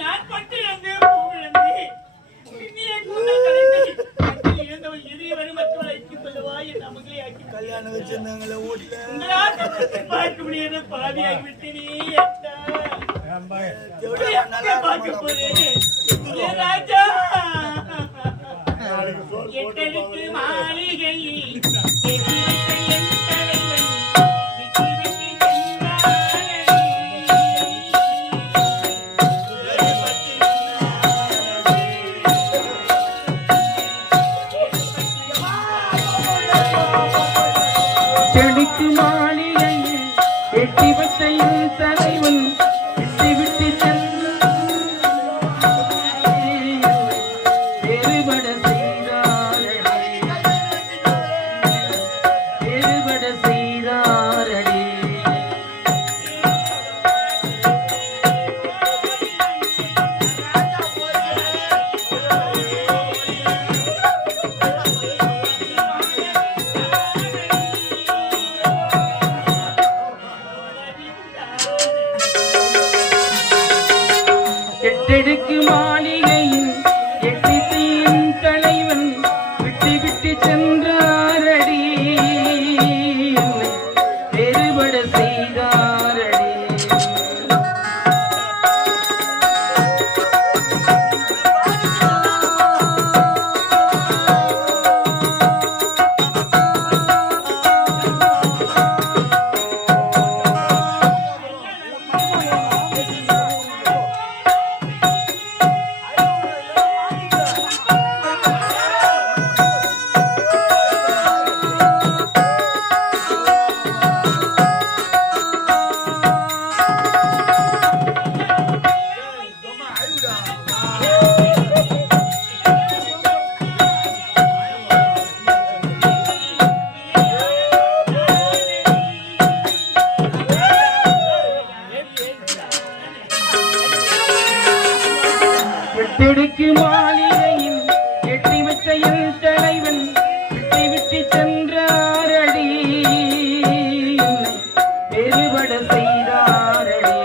நான் பட்டு இழந்து பூவிழந்து பின்னியை கூந்தல் கலைந்து இழந்தவள் இறைவன் மற்றவளை சொல்லவா என் மகளை ஆக்கி கல்யாணம் வச்சிருந்தாங்களே வீட்டுல பார்க்க முடியாத பாதியாகி விட்டீனே பார்க்க போறேன் ராஜா எட்டெழுத்து மாளிகை எட்டெடுக்கு மாளிகையின் எட்டிசையின் தலைவன் விட்டு விட்டு சென்றாரடி வேறுபட செய்தாரடி எட்டெடுக்கு மாளிகையின் எட்டி வச்சையில் தலைவன் விட்டு விட்டு சென்றாரடி வேறுபட செய்தாரடி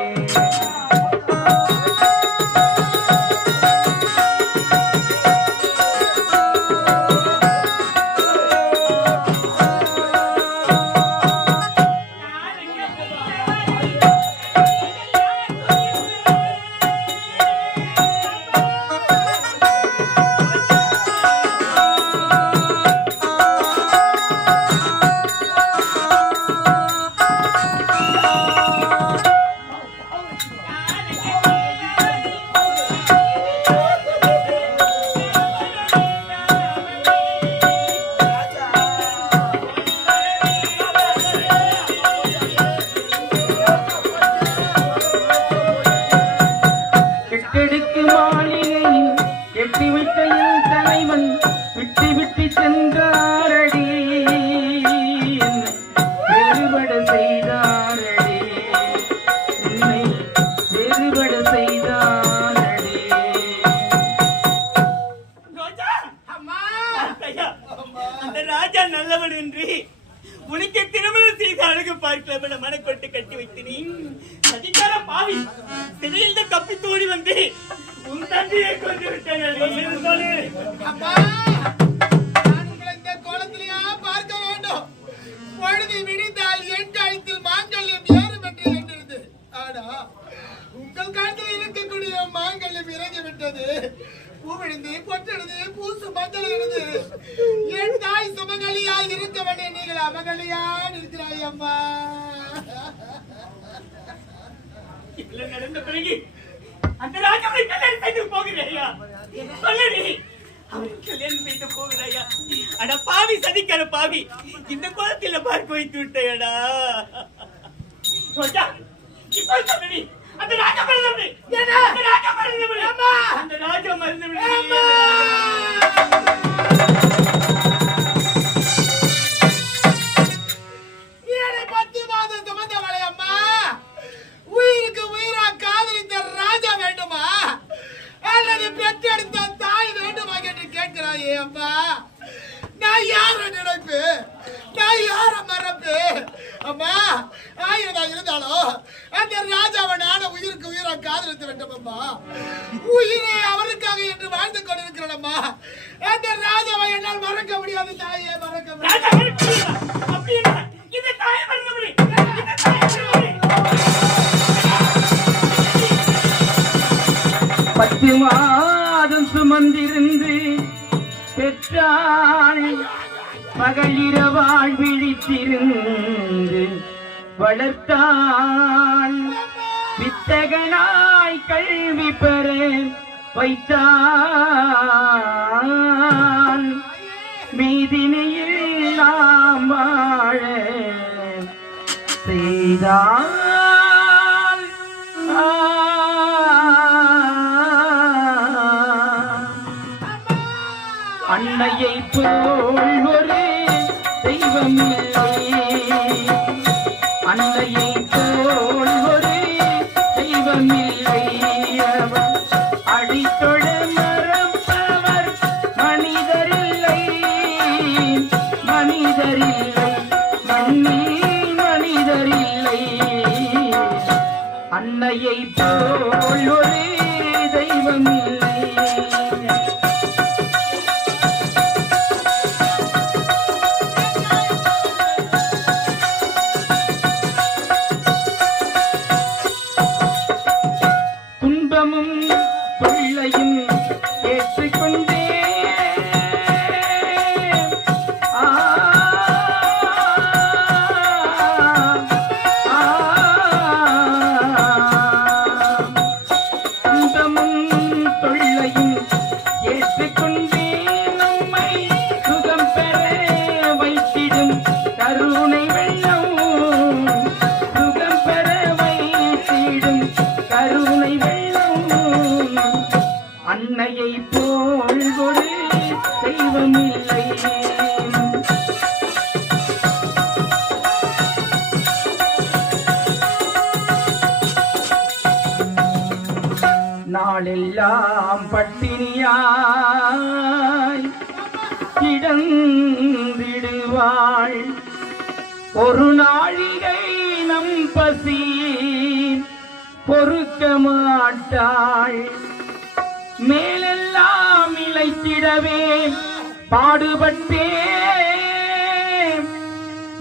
எட்டெடுக்கு மாளிகையின் எட்டி வைத்தையில் தலைவன் விட்டு விட்டு சென்றாரடி வேறுபட செய்தாரடி என்னை வேறுபட செய்தாரடி அந்த ராஜா நல்லவன் என்று உனக்கு திருமணம் செய்து அழகு பார்க்கல மனக்கொட்டு கட்டி வைத்தினி சதிகார பாவி சிறையில் தப்பி தோடி வந்து உன் தந்தையை கொண்டு விட்டேன். கோலத்திலேயா பார்க்க வேண்டும். பொழுது விடிந்தால் என் கழுத்தில் மாங்கல்யம் ஏறும் என்று எண்ணிருது. ஆனா உங்கள் கழுத்தில் இருக்கக்கூடிய மாங்கல்யம் இறங்கிவிட்டது. பூவிழுந்து பொற்றெடுது பூசு மஞ்சள் எழுது. என் தாய் சுமங்கலியாய் இருக்க வேண்டிய நீங்கள் அமங்கலியா இருக்கிறாய் அம்மா. நடந்த பிறகு அந்த ராஜாவை கல்யாணம் செய்து போகிறாயா? சொல்லடி, அவரை கல்யாணம் செய்து போகிறாயா? அட பாவி, சதிக்கார பாவி, இந்த கோலத்தில பார்க்க வைத்து விட்டையடா. இப்போ சொல்லடி, அந்த ராஜா மறந்து அந்த ராஜா மறந்து அம்மா, ஆயிரம் இருந்தாலும் அந்த ராஜாவை காதலித்து விட்டோம் அம்மா. உயிரை அவருக்காக என்று வாழ்ந்து கொண்டிருக்கிறோம்மா. அந்த ராஜாவை என்னால் மறக்க முடியாது தாயே, மறக்க முடியாது. பத்து மாதம் சுமந்திருந்து பெற்றாள் பகலிரவாள் விழித்திருந்து வளர்த்தாள் வித்தகனாய் கல்வி பெற வைத்தாள் மீதினியில் நாம் வாழ செய்தாள். அன்னையை போல் ஒரு தெய்வமில்லை, அன்னையை போல் ஒரு தெய்வமில்லை. அவர் அடித்தொட மரப்பவர் மனிதரில்லை, மனிதரில்லை, மண்ணில் மனிதரில்லை. அன்னையை போல் ஒரு தெய்வமில்லை. தொல்லையும் ஏற்றுக்கொண்டே துன்பமும் தொல்லையும் ஏற்றுக்கொண்டே நம்மை சுகம் பெற வைத்திடும் கருணை வெள்ளம், சுகம் பெற வைத்திடும் கருணை வெள்ளம். அன்னையை போல் ஒரு தெய்வமில்லை. நாளெல்லாம் பட்டினியாய் கிடந்திடுவாள், ஒரு நாளிகை நம் பசி பொறுக்க மாட்டாள். மேலெல்லாம் இழைத்திடவே பாடுபட்டே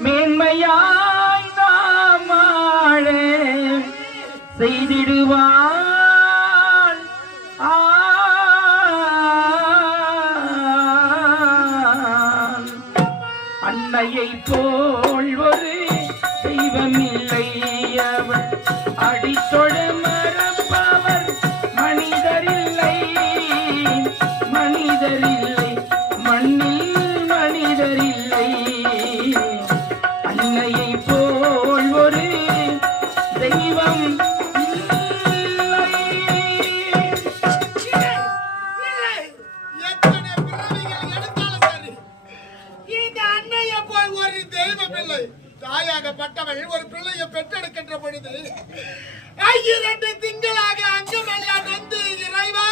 மேன்மையாய் நாம் வாழ செய்திடுவாள். அன்னையை போல் ஒரு தெய்வமில்லை. அவள் அடித்தொட மரப்பவர் மனிதரில்லை, மனிதரில்லை, மண்ணில் மனிதரில்லை. அன்னையை போல் ஒரு தெய்வம் தாயாகப்பட்டவள் ஒரு பிள்ளையை பெற்றெடுக்கின்ற பொழுது 2 திங்களாக அங்கமெல்லாம் நொந்து, இறைவா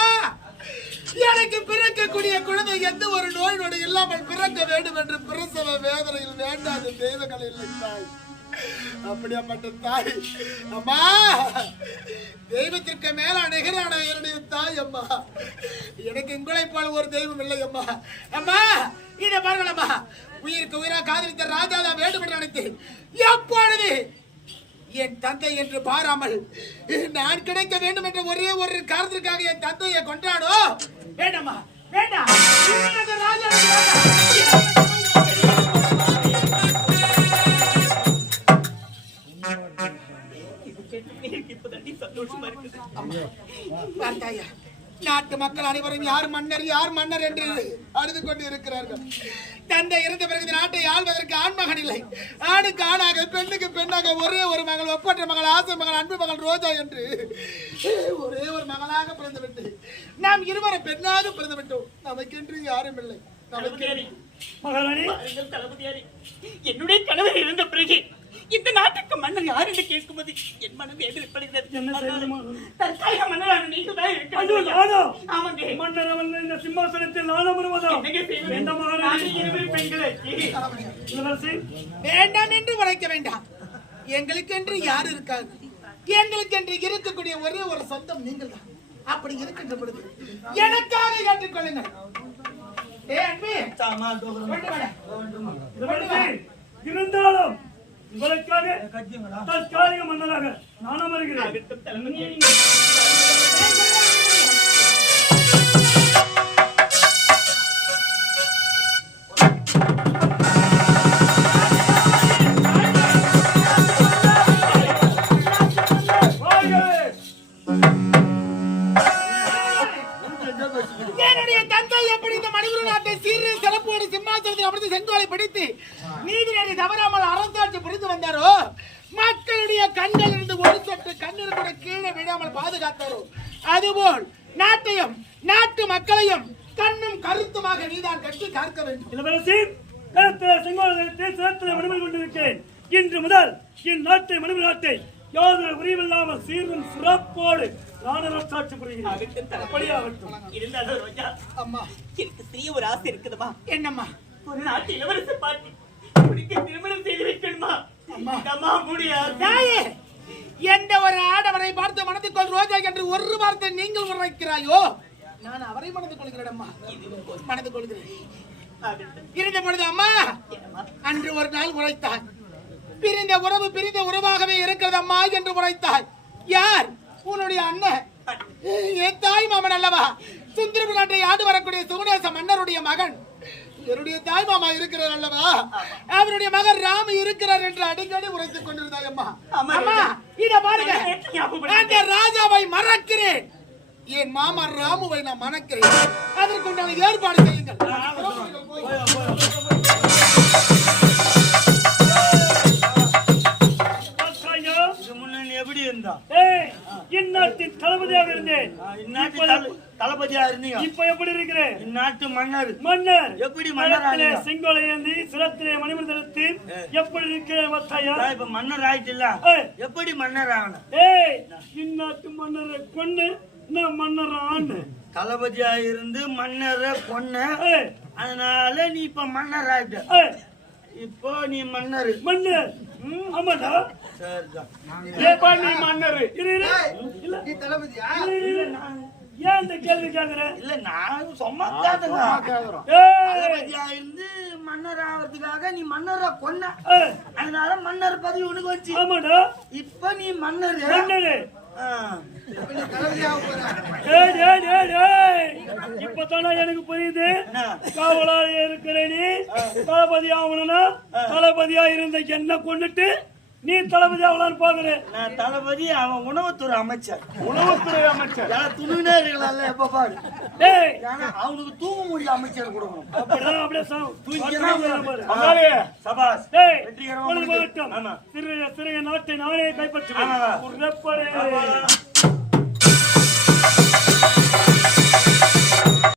எனக்கு பிறக்கக்கூடிய குழந்தை எந்த ஒரு நோய் நொடி இல்லாமல் பிறக்க வேண்டும் என்று பிரசவ வேதனையில் வேண்டாத தெய்வங்கள் இல்லை தாய். அப்படியாப்பட்ட தாய் அம்மா, தெய்வத்திற்கு மேல நிகரான என்னுடைய தாய் அம்மா. எனக்கு உங்களை போல ஒரு தெய்வம் இல்லை அம்மா. அம்மா இதை பாருங்கள் அம்மா, உயிருக்கு உயிரா காதலித்த ராஜாதான் வேண்டும் என்று நினைத்தேன். எப்பொழுது என் தந்தை என்று பாராமல் நான் கிடைக்க வேண்டும் என்ற ஒரே ஒரு காரணத்திற்காக என் தந்தையை கொண்டாடோ வேண்டாமா, வேண்டாம். நாட்டு மக்கள் அனைவரும் யார் மன்னர் யார் மன்னர் என்று அழுது கொண்டு இருக்கிறார்கள். தந்தை இருந்த பிறகு நாட்டை ஆள்வதற்கு ஆண்மகன் இல்லை, ஆணுக்கு ஆணாக பெண்ணுக்கு பெண்ணாக ஒரே ஒரு மகள், ஒப்பற்ற மகள், ஆசை மகள், அன்பு மகள் ரோஜா என்று ஒரே ஒரு மகளாக பிறந்துவிட்டு நாம் இருவரும் பெண்ணாக பிறந்து விட்டோம். நமக்கென்று யாரும் இல்லை. என்னுடைய கணவர் இருந்த பிறகு இந்த நாட்டுக்கு மன்னர் யார் என்று கேட்கும்போது என் மனம் வேதனைப்படுகிறது. தற்காலிக மன்னரான நீங்கள் தான் இந்த சிம்மாசனத்தில் நானும் வேண்டாம் என்று உரைக்க வேண்டாம். எங்களுக்கு என்று யார் இருக்காங்க? எங்களுக்கு என்று இருக்கக்கூடிய ஒரே ஒரு சொந்தம் நீங்கள் தான். அப்படி இருக்கின்ற பொழுது எனக்காக ஏற்றுக்கொள்ளுங்கள். அன்பே, கொண்டு வாடா. இருந்தாலும் உங்களுக்காக தற்காலிக மன்னராக நான் அமர்கிறேன். என்னுடைய தந்தை எப்படி இந்த மணிபுர நாட்டை சீரிய சிறப்போடு சிம்மாசனத்தில் அமர்ந்து செங்கோலை பிடித்து நீதிநெறி தவறாமல் அரசாட்சி புரிந்து வந்தாரோ, மக்களுடைய கண்கள் இருந்து ஒரு சொட்டு கண்ணீர் கூட கீழே விடாமல் பாதுகாத்தாரோ, அதுபோல் நாட்டையும் நாட்டு மக்களையும் கண்ணும் கருத்துமாக நீதான் கட்டி காக்க வேண்டும். இளவரசி, செங்கோலத்தை சிரத்திலே மணிமல் கொண்டிருக்கிறேன். இன்று முதல் இந்நாட்டை மணிமல் நாட்டை யாதொரு உரிமில்லாமல் சீரும் சிறப்போடு நான் அரசாட்சி புரிகிறேன். அப்படியாகட்டும். இருந்தாலும் ரோஜா, அம்மா, எனக்கு சிறிய ஒரு ஆசை இருக்குதுமா. என்னம்மா? ஒரு நாட்டு இளவரசை பார்த்து உனக்கு திருமணம் செய்து வைக்கணுமா? அம்மா முடியாது. தாயே, எந்த ஒரு ஆடவரை பார்த்து மனதில் கொள் ரோஜா என்று ஒரு வார்த்தை நீங்கள் உரைக்கிறாயோ, நான் அவரை மனதில் கொள்கிறேன். அம்மா, மனதில் கொள்கிறேன். இருந்த பொழுது அம்மா, அன்று ஒரு நாள் உரைத்தாய், பிரிந்த உறவு பிரிந்த உறவாகவே இருக்கிறது அம்மா என்று உரைத்தாய். யார்? உன்னுடைய அண்ணன், என் தாய் மாமன் அல்லவா? சுந்தரபுர நாட்டை ஆண்டு வரக்கூடிய சுகுணேச மன்னருடைய மகன் என்னுடைய தாய் மாமா இருக்கிறார் அல்லவா? அவருடைய மகன் ராமு இருக்கிறார் என்று அடிக்கடி உரைத்துக் கொண்டிருந்தாய் அம்மா. அம்மா, இத பாருங்க, அந்த ராஜாவை மறக்கிறேன், என் மாமா ராமுவை நான் மணக்கிறேன். அதற்குண்டான ஏற்பாடு செய்யுங்கள். எப்படி இருந்தா இந்நாட்டின் தளபதியாக இருந்தேன். தளபதியா இருந்தீங்க, இப்ப எப்படி இருக்கிறேன்? இந்நாட்டு மன்னர் எப்படி மன்னர் செங்கோலை ஏந்தி சிரத்திலே மணிமணி தரித்து எப்படி இருக்கிறேன் மத்தாயா? இப்ப மன்னர் ஆயிட்டுல, எப்படி மன்னர் ஆகணும்? இந்நாட்டு மன்னரை கொண்டு நான் மன்னர் ஆண்டு தளபதியா இருந்து மன்னரை கொன்ன, அதனால நீ இப்ப மன்னர் ஆயிட்ட. இப்போ நீ மன்னர். மன்னர் ஆமாடா. சரிதான். நீ மன்னர் நீ தளபதியா? ஏன் இந்த கேள்வி கேக்குற? இல்ல, நான் சும்மா கேக்குறேன். தளபதியா இருந்து மன்னர் ஆகிறதுக்காக நீ மன்னரை கொன்ன, அதனால மன்னர் பதவி உனக்கு வச்சு. ஆமாடா. இப்ப நீ மன்னர். இப்பதானா எனக்கு புரியுது. காவலாளி இருக்கிற நீ தளபதி ஆகணும்னா தளபதியா இருந்த என்ன கொண்டுட்டு நீ தளபதி ஆகலான்னு பாக்குற. நான் தளபதி, அவன் உணவுத்துறை அமைச்சர். உணவுத்துறை அமைச்சர் துணினே இருக்கலாம்ல எப்ப பாரு. அவனுக்கு தூங்க முடியல அமைச்சர் கொடுக்கணும். அப்படிதான் அப்படியே சபாஸ். சிறிய நாட்டை நானே கைப்பற்றுவேன்.